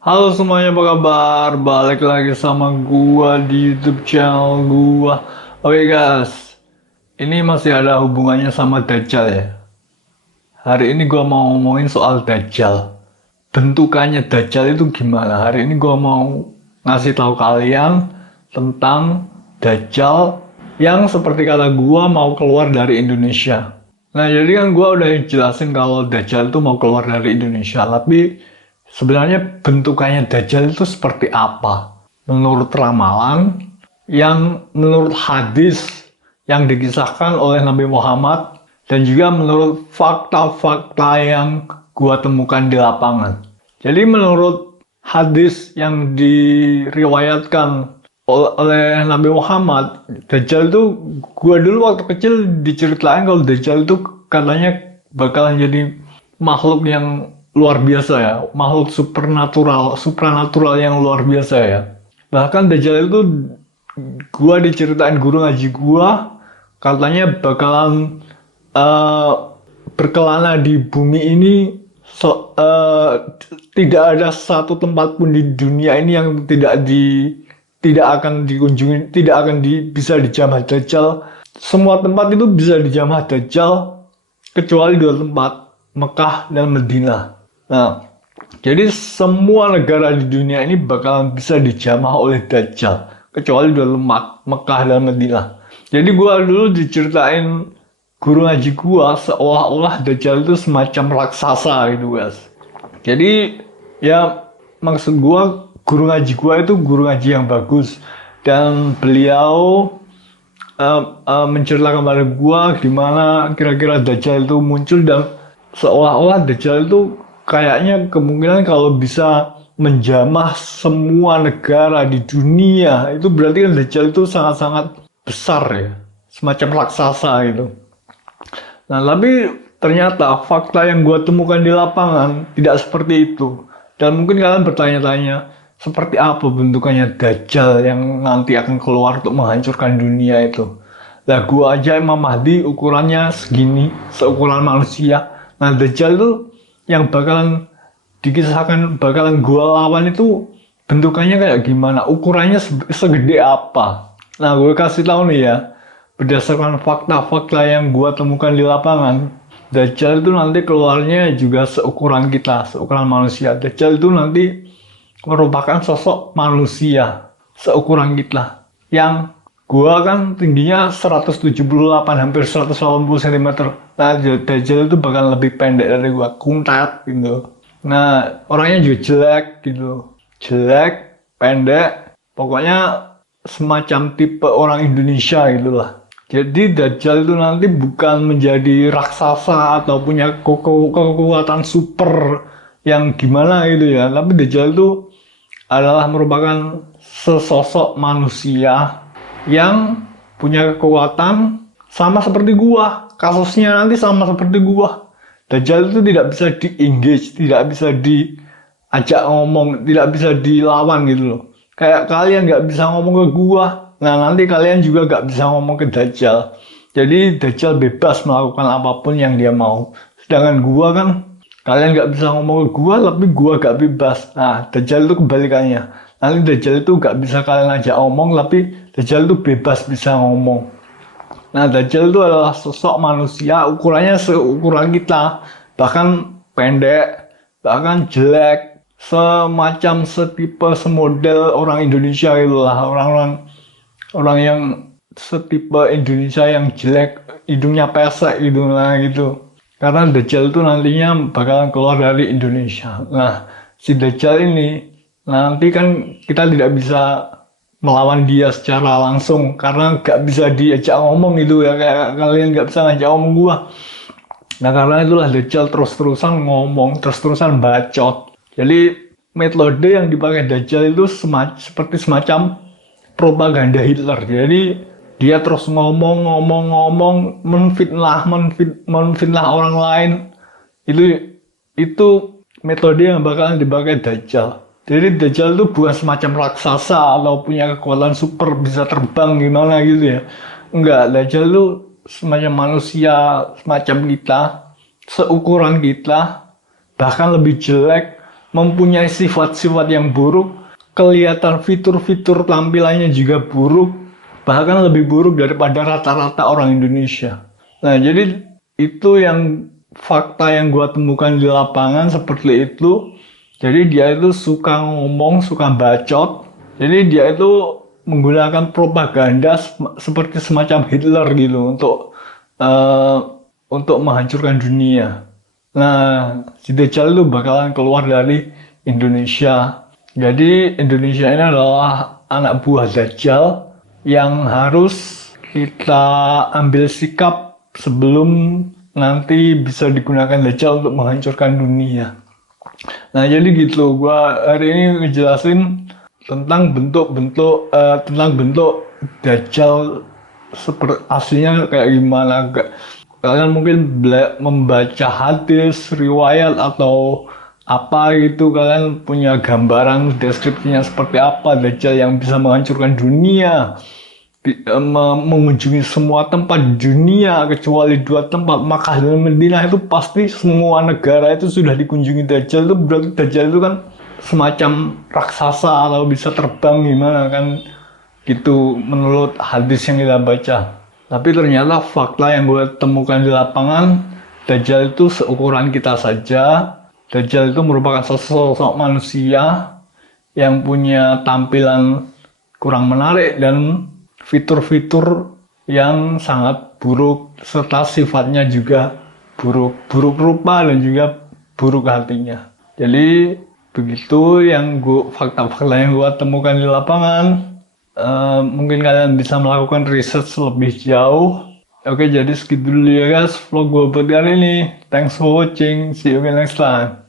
Halo semuanya, apa kabar? Balik lagi sama gua di YouTube channel gua. Oke guys, ini masih ada hubungannya sama Dajjal ya. Hari ini gua mau ngomongin soal Dajjal. Bentukannya Dajjal itu gimana? Hari ini gua mau ngasih tahu kalian tentang Dajjal yang seperti kata gua mau keluar dari Indonesia. Nah, jadi kan gua udah jelasin kalau Dajjal itu mau keluar dari Indonesia, tapi sebenarnya bentukannya Dajjal itu seperti apa? Menurut ramalan, yang menurut hadis yang dikisahkan oleh Nabi Muhammad, dan juga menurut fakta-fakta yang gua temukan di lapangan. Jadi menurut hadis yang diriwayatkan oleh Nabi Muhammad, Dajjal itu gua dulu waktu kecil diceritain kalau Dajjal itu katanya bakalan jadi makhluk yang luar biasa ya, makhluk supranatural yang luar biasa ya. Bahkan Dajjal itu gua diceritain guru ngaji gua katanya bakalan eh, berkelana di bumi ini, tidak ada satu tempat pun di dunia ini yang tidak akan dikunjungi, tidak akan bisa dijamah Dajjal. Semua tempat itu bisa dijamah Dajjal kecuali dua tempat, Mekah dan Madinah. Nah, jadi semua negara di dunia ini bakalan bisa dijamah oleh Dajjal kecuali dua tempat, Mekah dan Madinah. Jadi gua dulu diceritain guru ngaji gua seolah-olah Dajjal itu semacam raksasa gitu guys. Jadi ya maksud gua guru ngaji gua itu guru ngaji yang bagus, dan beliau menceritakan pada gua gimana kira-kira Dajjal itu muncul, dan seolah-olah Dajjal itu kayaknya kemungkinan kalau bisa menjamah semua negara di dunia, itu berarti kan Dajjal itu sangat-sangat besar ya, semacam raksasa gitu. Nah, tapi ternyata fakta yang gue temukan di lapangan tidak seperti itu. Dan mungkin kalian bertanya-tanya, seperti apa bentukannya Dajjal yang nanti akan keluar untuk menghancurkan dunia itu. Lah, gue aja Imam Mahdi ukurannya segini, seukuran manusia. Nah, Dajjal itu yang bakalan dikisahkan bakalan gue lawan itu bentukannya kayak gimana, ukurannya segede apa. Nah, gue kasih tahu nih ya, berdasarkan fakta-fakta yang gua temukan di lapangan, Dajjal itu nanti keluarnya juga seukuran kita, seukuran manusia. Dajjal itu nanti merupakan sosok manusia seukuran kita. Yang gua kan tingginya 178, hampir 180 cm. Nah, Dajjal itu bakal lebih pendek dari gua, kuntat gitu. Nah, orangnya juga jelek gitu. Jelek, pendek, pokoknya semacam tipe orang Indonesia gitulah. Jadi Dajjal itu nanti bukan menjadi raksasa atau punya kekuatan super yang gimana gitu ya. Tapi Dajjal itu adalah merupakan sesosok manusia yang punya kekuatan sama seperti gua. Kasusnya nanti sama seperti gua. Dajjal itu tidak bisa di-engage, tidak bisa diajak ngomong, tidak bisa dilawan gitu loh. Kayak kalian nggak bisa ngomong ke gua, nah nanti kalian juga gak bisa ngomong ke Dajjal. Jadi Dajjal bebas melakukan apapun yang dia mau. Sedangkan gua kan, kalian gak bisa ngomong ke gua, tapi gua gak bebas. Nah, Dajjal itu kebalikannya. Nanti Dajjal itu gak bisa kalian ajak ngomong, tapi Dajjal itu bebas bisa ngomong. Nah, Dajjal itu adalah sosok manusia, ukurannya seukuran kita. Bahkan pendek, bahkan jelek, semacam setipe semodel orang Indonesia itulah, orang yang setipe Indonesia yang jelek, hidungnya pesek gitu lah gitu. Karena Dajjal itu nantinya bakalan keluar dari Indonesia. Nah, si Dajjal ini nanti kan kita tidak bisa melawan dia secara langsung karena gak bisa diajak ngomong gitu ya, kayak kalian gak bisa ngajak ngomong gua. Nah, karena itulah Dajjal terus-terusan ngomong, terus-terusan bacot. Jadi metode yang dipakai Dajjal itu seperti semacam propaganda Hitler. Jadi dia terus ngomong, menfitnah orang lain. Itu metode yang bakalan dipakai Dajjal. Jadi Dajjal itu bukan semacam raksasa atau punya kekuatan super bisa terbang gimana gitu ya. Enggak, Dajjal itu semacam manusia, semacam kita, seukuran kita, bahkan lebih jelek, mempunyai sifat-sifat yang buruk, kelihatan fitur-fitur tampilannya juga buruk, bahkan lebih buruk daripada rata-rata orang Indonesia. Nah, jadi itu yang fakta yang gua temukan di lapangan seperti itu. Jadi dia itu suka ngomong, suka bacot. Jadi dia itu menggunakan propaganda seperti semacam Hitler gitu eh, untuk menghancurkan dunia. Nah, si Dajjal itu bakalan keluar dari Indonesia. Jadi Indonesia ini adalah anak buah Dajjal yang harus kita ambil sikap sebelum nanti bisa digunakan Dajjal untuk menghancurkan dunia. Nah, jadi gitu. Gua hari ini ngejelasin tentang bentuk Dajjal seperti aslinya kayak gimana. Kalian mungkin membaca hadis, riwayat atau apa gitu, kalian punya gambaran deskripsinya seperti apa Dajjal yang bisa menghancurkan dunia, mengunjungi semua tempat di dunia kecuali 2 tempat, Makkah dan Madinah. Itu pasti semua negara itu sudah dikunjungi Dajjal. Itu berarti Dajjal itu kan semacam raksasa atau bisa terbang gimana kan gitu menurut hadis yang kita baca. Tapi ternyata fakta yang gue temukan di lapangan, Dajjal itu seukuran kita saja. Dajjal itu merupakan sosok manusia yang punya tampilan kurang menarik dan fitur-fitur yang sangat buruk, serta sifatnya juga buruk. Buruk rupa dan juga buruk hatinya. Jadi begitu yang fakta-fakta yang gue temukan di lapangan. Mungkin kalian bisa melakukan riset lebih jauh. Oke, jadi segitu dulu ya guys vlog gue buat kali ini. Thanks for watching. See you again next time.